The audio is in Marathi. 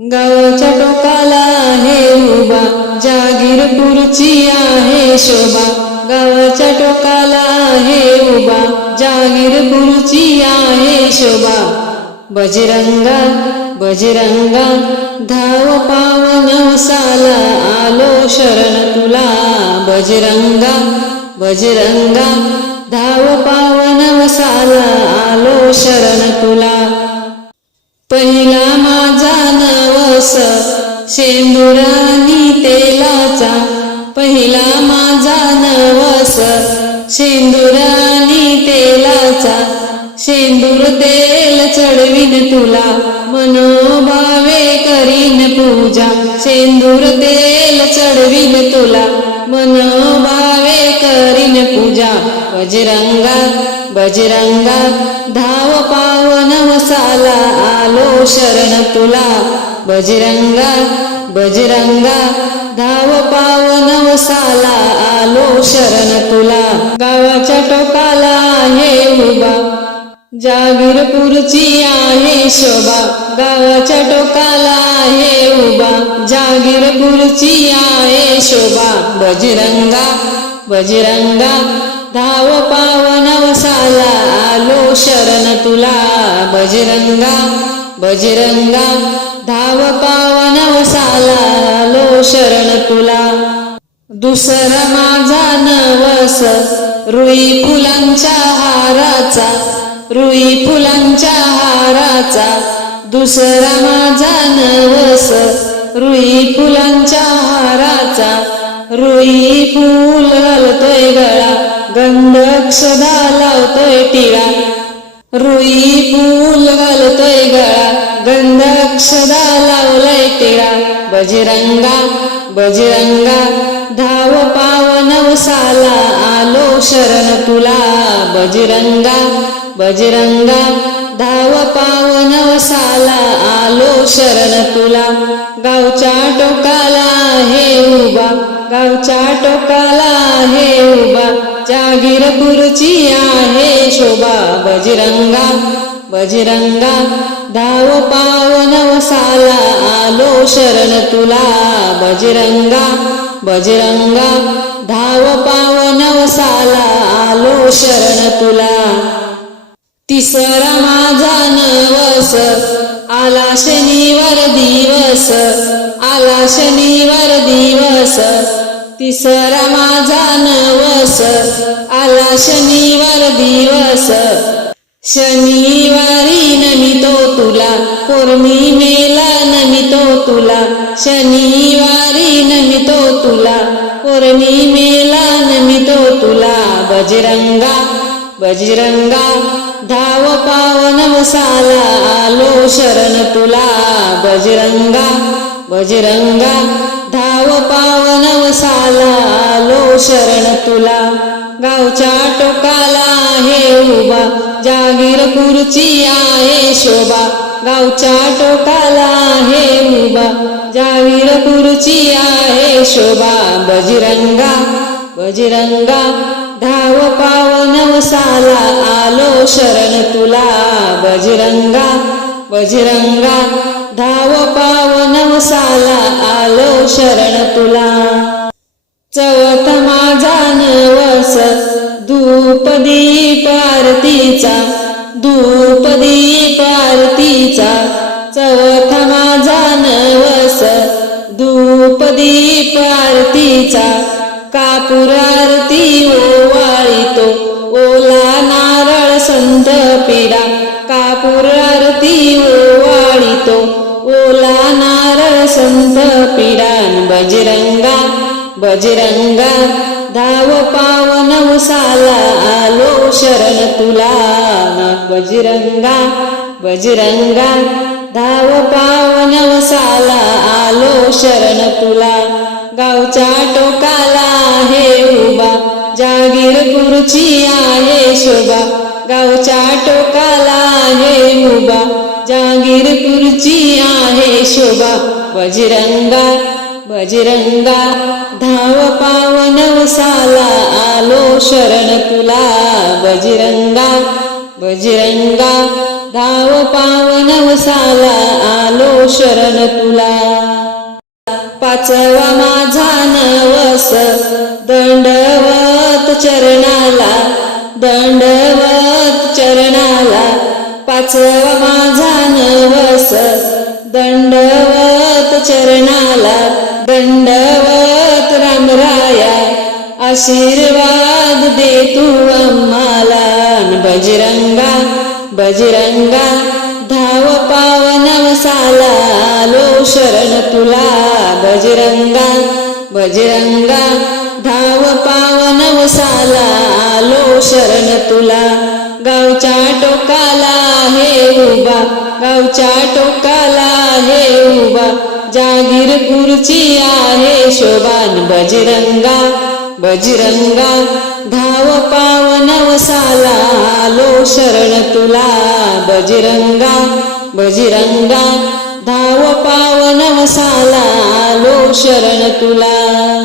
गावाच्या टोकाला आहे उभा जागीरपूरची आहे शोभा. गावाच्या टोकाला आहे उभा जागीरपूरची आहे शोभा. बजरंगा बजरंगा धाव पावन साला आलो शरण तुला. बजरंगा बजरंगा धाव पावन साला आलो शरण तुला. पहिला शेंदुरानी तेलाचा शेंदूर तेल चढवीन तुला मनोभावे करीन पूजा. शेंदूर तेल चढवीन तुला मनोभावे करीन पूजा. बजरंगा बजरंगा धाव पावन वसाला आलो शरण तुला. बजरंगा बजरंगा धाव पावन वसाला आलो शरण तुला. गावाच्या टोकाला आहे उभा. जागीरपूरची आहे शोभा. गावाच्या टोकाला आहे उभा. जागीरपूरची आहे शोभा. बजरंगा बजरंगा धाव पावन वसाला आलो शरण तुला. बजरंगा बजरंगा धाव पावन वसाला आलो शरण तुला. दुसर माझा नवस रुई फुलांच्या हाराचा रुई फुलांच्या हाराचा. दुसरा माझा नवस रुई फुलांच्या हाराचा. रुई फुल घालतोय गळा गंधक्षदा लावतोय टिळा. रुई फुल घालतोय गळा गंधक्षदा लावलाय टिळा बजरंगा बजरंगा धाव पावन वसाला आलो शरण तुला. बजरंगा बजरंगा धाव पावन वसाला आलो शरण तुला. गावच्या टोकाला हे उभा गावच्या टोकाला हे उभा. जागीरपूरची आहे शोभा. बजरंगा बजरंगा धाव पावन वसाला आलो शरण तुला. बजरंगा बजरंगा धाव पावन वसाला आलो शरण तुला. तिसरा माझा नवस आला शनिवार दिवस आला शनिवार दिवस. तिसरा माझा नवस आला शनिवार दिवस. शनिवारी नमितो तुला पौर्णिमेला नमितो तुला शनिवारी नमितो तुला पौर्णिमेला नमितो तुला बजरंगा बजरंगा धाव पावन वसाला आलो शरण तुला बजरंगा बजरंगा धाव पावन वसाला आलो शरण तुला गावच्या टोकाला आहे उभा जागीरपूरची आहे शोभा. गावच्या टोकाला आहे उभा. खुर्ची आहे शोभा. बजरंगा बजरंगा धाव पावन वसाला आलो शरण तुला. बजरंगा बजरंगा धाव पावन वसाला आलो शरण तुला. चवथ माझा नवस धूप दीप आरतीचा चवथ माझा नवस. धूप दीप आरतीचा कापूर आरती ओवाळीतो. ओला नारळ संत पिडा कापूर आरती ओवाळीतो. ओला नारळ संत पिडान बजरंगा बजरंगा धाव पावन उसाला आलो शरण तुला. बजरंगा बजरंगा. धाव पावन उसाला आलो शरण तुला. गावच्या टोकाला आहे उभा. जागीरपूरची आहे शोभा. गावच्या टोकाला आहे उभा. जागीरपूरची आहे शोभा. बजरंगा बजरंगा धाव पावन साला आलो शरण तुला. बजरंगा बजरंगा धाव पावन साला आलो शरण तुला. पाचवा माझा नवस दंडवत चरणाला दंडवत चरणाला. पाचवा माझा नवस दंडवत चरणाला. दंडवत रामराया आशीर्वाद दे तू आम्हाला. न बजरंगा बजरंगा धाव पावन वसाला आलो शरण तुला. बजरंगा बजरंगा धाव पावन वसाला आलो शरण तुला. गावच्या टोकाला उभा गावच्या टोकाला हे उभा. जागीर खुर्ची आहे शोभान बजरंगा बजरंगा. धाव पावन वसाला आलो शरण तुला. बजरंगा बजरंगा. धाव पावन वसाला आलो शरण तुला.